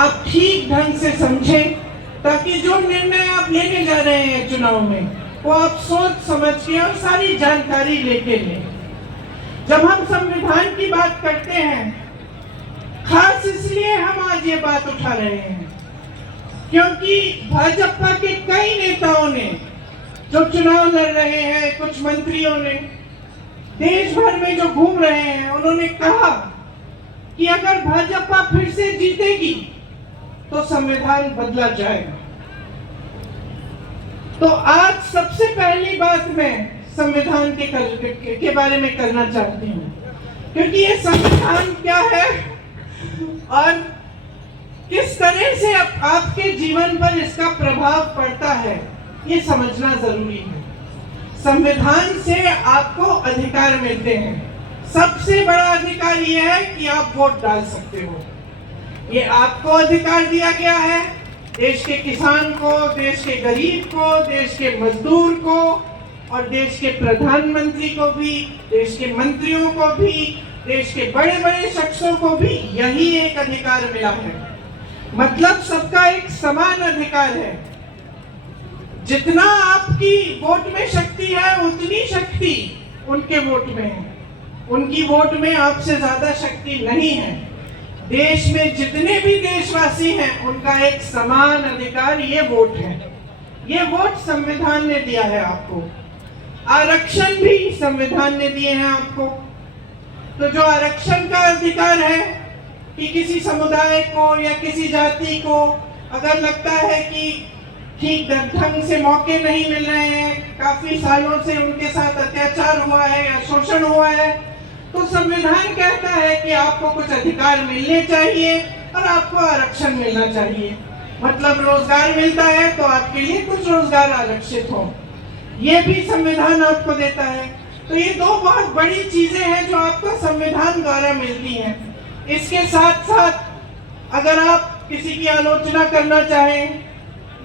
आप ठीक ढंग से समझें, ताकि जो निर्णय आप लेने जा रहे हैं चुनाव में वो आप सोच समझ के और सारी जानकारी लेके लें। जब हम संविधान की बात करते हैं, खास इसलिए हम आज ये बात उठा रहे हैं क्योंकि भाजपा के कई नेताओं ने जो चुनाव लड़ रहे हैं, कुछ मंत्रियों ने देश भर में जो घूम रहे हैं, उन्होंने कहा कि अगर भाजपा फिर से जीतेगी तो संविधान बदला जाएगा। तो आज सबसे पहली बात मैं संविधान के बारे में करना चाहती हूँ, क्योंकि ये संविधान क्या है और किस तरह से आपके जीवन पर इसका प्रभाव पड़ता है, ये समझना जरूरी है। संविधान से आपको अधिकार मिलते हैं। सबसे बड़ा अधिकार ये है कि आप वोट डाल सकते हो। ये आपको अधिकार दिया गया है, देश के किसान को, देश के गरीब को, देश के मजदूर को और देश के प्रधानमंत्री को भी, देश के मंत्रियों को भी, देश के बड़े बड़े शख्सों को भी यही एक अधिकार मिला है। मतलब सबका एक समान अधिकार है। जितना आपकी वोट में शक्ति है, उतनी शक्ति उनके वोट में है। उनकी वोट में आपसे ज्यादा शक्ति नहीं है। देश में जितने भी देशवासी हैं, उनका एक समान अधिकार ये वोट है। ये वोट संविधान ने दिया है आपको। आरक्षण भी संविधान ने दिए हैं आपको। तो जो आरक्षण का अधिकार है कि किसी समुदाय को या किसी जाति को अगर लगता है कि ठीक ढंग से मौके नहीं मिल रहे हैं, काफी सालों से उनके साथ अत्याचार हुआ है या शोषण हुआ है, तो संविधान कहता है कि आपको कुछ अधिकार मिलने चाहिए और आपको आरक्षण मिलना चाहिए। मतलब रोजगार मिलता है तो आपके लिए कुछ रोजगार आरक्षित हो, ये भी संविधान आपको देता है। तो ये दो बहुत बड़ी चीजें हैं जो आपको संविधान द्वारा मिलती हैं। इसके साथ साथ अगर आप किसी की आलोचना करना चाहें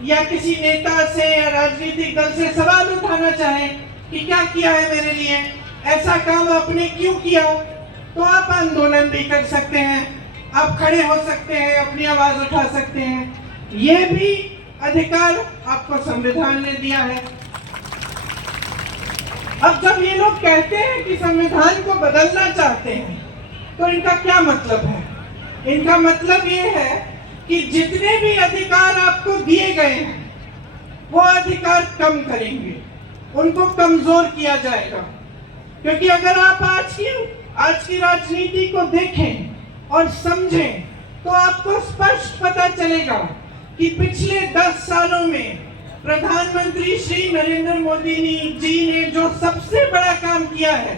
या किसी नेता से या राजनीतिक दल से सवाल उठाना चाहें कि क्या किया है मेरे लिए, ऐसा काम आपने क्यों किया, तो आप आंदोलन भी कर सकते हैं, आप खड़े हो सकते हैं, अपनी आवाज उठा सकते हैं। ये भी अधिकार आपको संविधान ने दिया है। अब जब ये लोग कहते हैं कि संविधान को बदलना चाहते हैं, तो इनका क्या मतलब है? इनका मतलब ये है कि जितने भी अधिकार आपको दिए गए हैं, वो अधिकार कम करेंगे, उनको कमजोर किया जाएगा। क्योंकि अगर आप आज की राजनीति को देखें और समझें, तो आपको स्पष्ट पता चलेगा कि पिछले 10 सालों में प्रधानमंत्री श्री नरेंद्र मोदी जी ने जो सबसे बड़ा काम किया है,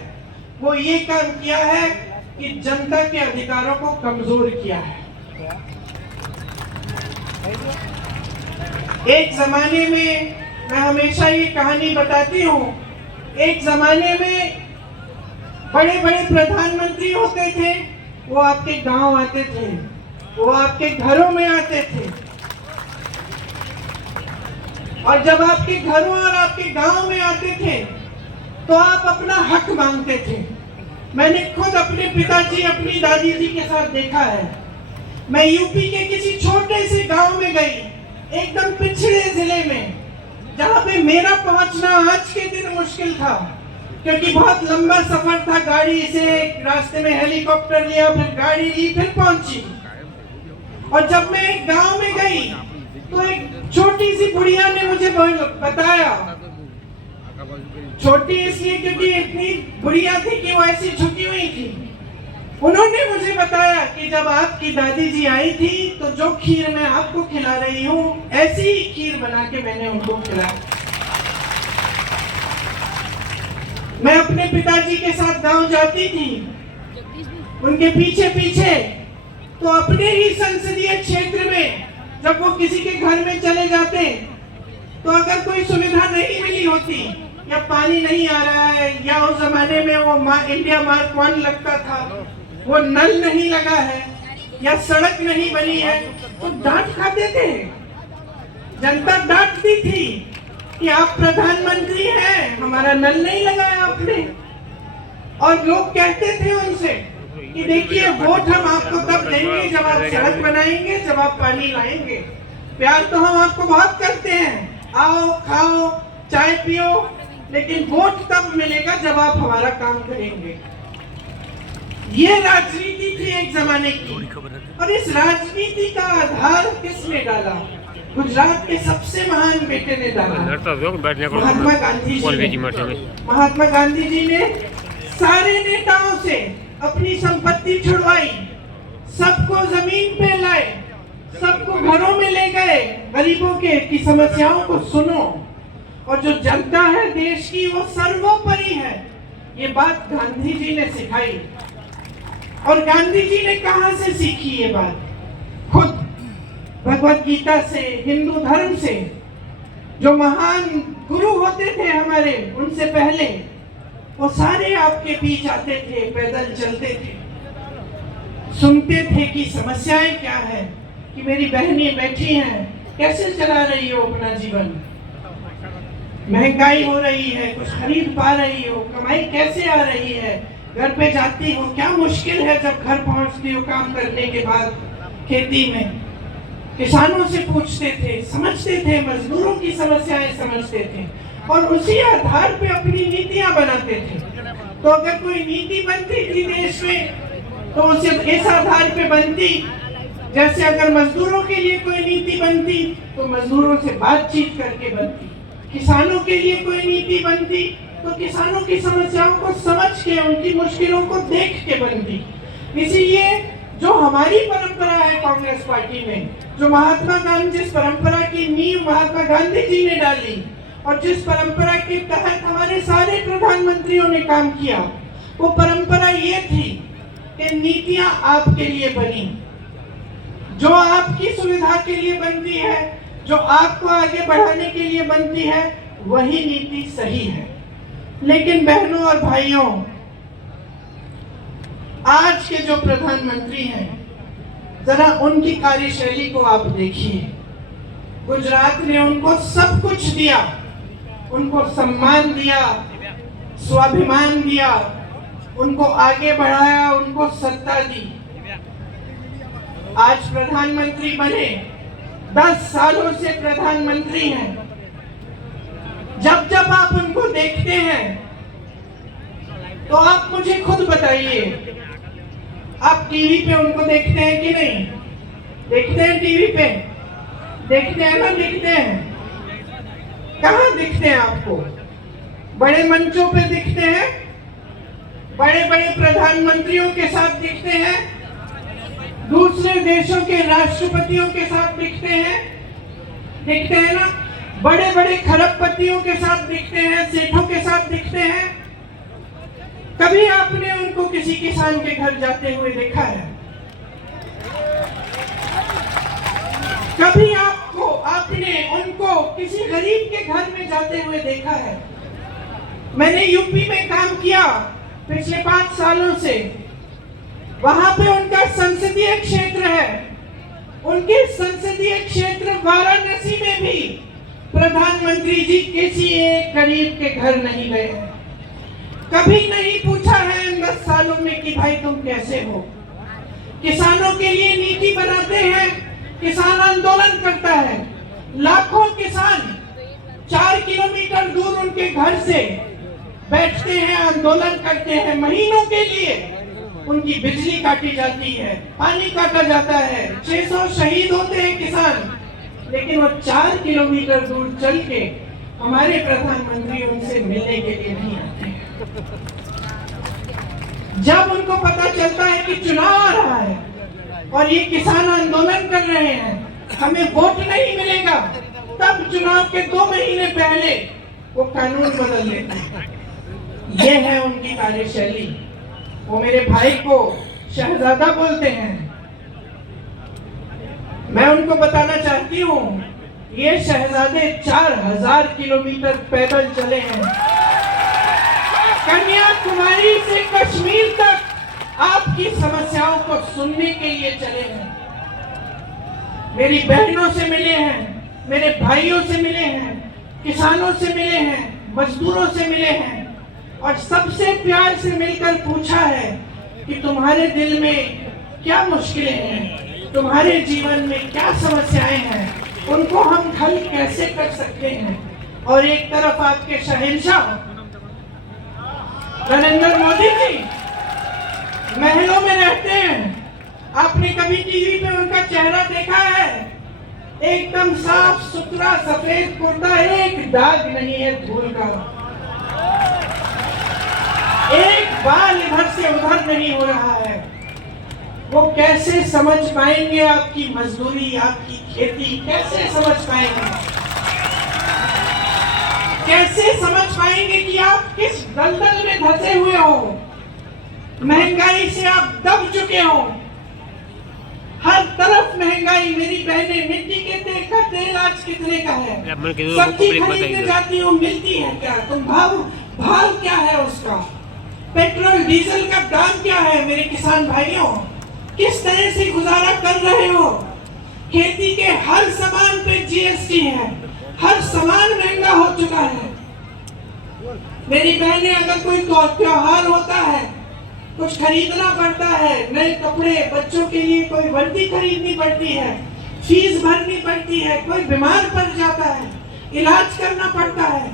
वो ये काम किया है कि जनता के अधिकारों को कमजोर किया है। एक जमाने में, मैं हमेशा ये कहानी बताती हूँ, एक जमाने में बड़े बड़े प्रधानमंत्री होते थे, वो आपके गांव आते थे, वो आपके घरों में आते थे, और जब आपके घरों और आपके गांव में आते थे तो आप अपना हक मांगते थे। मैंने खुद अपने पिताजी, अपनी दादी जी के साथ देखा है। मैं यूपी के किसी छोटे से गांव में गई, एकदम पिछड़े जिले में, जहां पे मेरा पहुंचना आज के दिन मुश्किल था, क्योंकि बहुत लंबा सफर था। गाड़ी से, रास्ते में हेलीकॉप्टर लिया, फिर गाड़ी ली, फिर पहुंची। और जब मैं एक गांव में गई तो एक छोटी सी बुढ़िया ने मुझे बताया, छोटी इसलिए क्योंकि इतनी बुढ़िया थी कि वो ऐसी झुकी हुई थी। उन्होंने मुझे बताया कि जब आपकी दादी जी आई थी तो जो खीर मैं आपको खिला रही हूँ, ऐसी ही खीर बना के मैंने उनको खिलाया। मैं अपने पिताजी के साथ गांव जाती थी, उनके पीछे पीछे, तो अपने ही संसदीय क्षेत्र में जब वो किसी के घर में चले जाते, तो अगर कोई सुविधा नहीं मिली होती, या पानी नहीं आ रहा है, या उस जमाने में वो इंडिया मार्क 1 लगता था, वो नल नहीं लगा है, या सड़क नहीं बनी है, तो डांट खाते थे। जनता डांटती थी कि आप प्रधानमंत्री हैं, हमारा नल नहीं लगाया आपने। और लोग कहते थे उनसे कि देखिए वोट हम आपको तब देंगे जब आप सड़क बनाएंगे, जब आप पानी लाएंगे। प्यार तो हम आपको बहुत करते हैं, आओ खाओ चाय पियो, लेकिन वोट तब मिलेगा जब आप हमारा काम करेंगे। ये राजनीति थी एक जमाने की, और इस राजनीति का आधार किसने डाला? गुजरात के सबसे महान बेटे ने डाला, महात्मा गांधी जी ने। महात्मा गांधी जी ने सारे नेताओं से अपनी संपत्ति छुड़वाई, सबको जमीन पे लाए, सबको घरों में ले गए, गरीबों के की समस्याओं को सुनो, और जो जनता है देश की वो सर्वोपरि है। ये बात गांधी जी ने सिखाई। और गांधी जी ने कहां से सीखी ये बात? खुद भगवत गीता से, हिंदू धर्म से। जो महान गुरु होते थे हमारे, उनसे पहले वो सारे आपके बीच आते थे, पैदल चलते थे, सुनते थे कि समस्याएं क्या है, कि मेरी बहनें बैठी हैं, कैसे चला रही हो अपना जीवन, महंगाई हो रही है, कुछ खरीद पा रही हो, कमाई कैसे आ रही है, घर पे जाती हो, क्या मुश्किल है जब घर पहुंचती हो काम करने के बाद खेती में। किसानों से पूछते थे, समझते थे, मजदूरों की समस्याएं समझते थे, और उसी आधार पे अपनी नीतियां बनाते थे। तो अगर कोई नीति बनती थी देश में तो उसे इस आधार पे बनती, जैसे अगर मजदूरों के लिए कोई नीति बनती तो मजदूरों से बातचीत करके बनती, किसानों के लिए कोई नीति बनती तो किसानों की समस्याओं को समझ के, उनकी मुश्किलों को देख के बनती। इसीलिए जो हमारी परंपरा है कांग्रेस पार्टी में, जो महात्मा गांधी, जिस परंपरा की नींव महात्मा गांधी जी ने डाली और जिस परंपरा के तहत हमारे सारे प्रधानमंत्रियों ने काम किया, वो परंपरा ये थी कि नीतियां आपके लिए बनी, जो आपकी सुविधा के लिए बनती है, जो आपको आगे बढ़ाने के लिए बनती है, वही नीति सही है। लेकिन बहनों और भाइयों, आज के जो प्रधानमंत्री हैं, जरा उनकी कार्यशैली को आप देखिए। गुजरात ने उनको सब कुछ दिया, उनको सम्मान दिया, स्वाभिमान दिया, उनको आगे बढ़ाया, उनको सत्ता दी। आज प्रधानमंत्री बने, 10 सालों से प्रधानमंत्री हैं। जब जब आप उनको देखते हैं तो आप मुझे खुद बताइए, आप टीवी पे उनको देखते हैं कि नहीं? देखते हैं टीवी पे? देखते हैं ना? दिखते हैं। कहाँ दिखते हैं आपको? बड़े मंचों पे दिखते हैं, बड़े बड़े प्रधानमंत्रियों के साथ दिखते हैं, दूसरे देशों के राष्ट्रपतियों के साथ दिखते हैं ना? बड़े बड़े खरबपतियों के साथ दिखते हैं, सेठों के साथ दिखते हैं। कभी आपने उनको किसी किसान के घर जाते हुए देखा है? कभी आपने उनको किसी गरीब के घर में जाते हुए देखा है? मैंने यूपी में काम किया पिछले 5 सालों से। वहां पे उनका संसदीय क्षेत्र है। उनके संसदीय क्षेत्र वाराणसी में भी प्रधानमंत्री जी किसी एक गरीब के घर नहीं गए। कभी नहीं पूछा है इन 10 सालों में कि भाई तुम कैसे हो। किसानों के लिए नीति बनाते हैं, किसान आंदोलन करता है, लाखों किसान 4 किलोमीटर दूर उनके घर से बैठते हैं, आंदोलन करते हैं। महीनों के लिए उनकी बिजली काटी जाती है, पानी काटा जाता है, 600 शहीद होते हैं किसान, लेकिन वो 4 किलोमीटर दूर चल के हमारे प्रधानमंत्री उनसे मिलने के लिए नहीं आते हैं। जब उनको पता चलता है कि चुनाव आ रहा है और ये किसान आंदोलन कर रहे हैं, हमें वोट नहीं मिलेगा, तब चुनाव के 2 महीने पहले वो कानून बदल लेते हैं। ये है उनकी कार्यशैली। वो मेरे भाई को शहजादा बोलते हैं। मैं उनको बताना चाहती हूँ, ये शहजादे 4000 किलोमीटर पैदल चले हैं। कन्याकुमारी से कश्मीर तक आपकी समस्याओं को सुनने के लिए चले हैं। मेरी बहनों से मिले हैं, मेरे भाइयों से मिले हैं, किसानों से मिले हैं, मजदूरों से मिले हैं, और सबसे प्यार से मिलकर पूछा है कि तुम्हारे दिल में क्या मुश्किलें हैं, तुम्हारे जीवन में क्या समस्याएं हैं, उनको हम हल कैसे कर सकते हैं। और एक तरफ आपके शहंशाह नरेंद्र मोदी जी महलों में रहते हैं, आपने कभी टीवी पे उनका चेहरा देखा है? एकदम साफ सुथरा सफेद कुर्ता, एक दाग नहीं है धूल का, एक बाल इधर से उधर नहीं हो रहा है। वो कैसे समझ पाएंगे आपकी मजदूरी, आपकी खेती? कैसे समझ पाएंगे? कैसे समझ पाएंगे कि आप किस दलदल में धंसे हुए हो? महंगाई से आप दब चुके हो, हर तरफ महंगाई। मेरी बहनें, मिट्टी के तेल का तेल आज कितने का है? सब्जी खरीदने जाती हो, मिलती है क्या? तुम भाव क्या है उसका? पेट्रोल डीजल का दाम क्या है? मेरे किसान भाइयों, किस तरह से गुजारा कर रहे हो? खेती के हर सामान पे जीएसटी है, हर सामान महंगा हो चुका है। मेरी बहनें, अगर कोई त्योहार होता है, कुछ खरीदना पड़ता है, नए कपड़े, बच्चों के लिए कोई वर्दी खरीदनी पड़ती है, फीस भरनी पड़ती है, कोई बीमार पड़ जाता है, इलाज करना पड़ता है,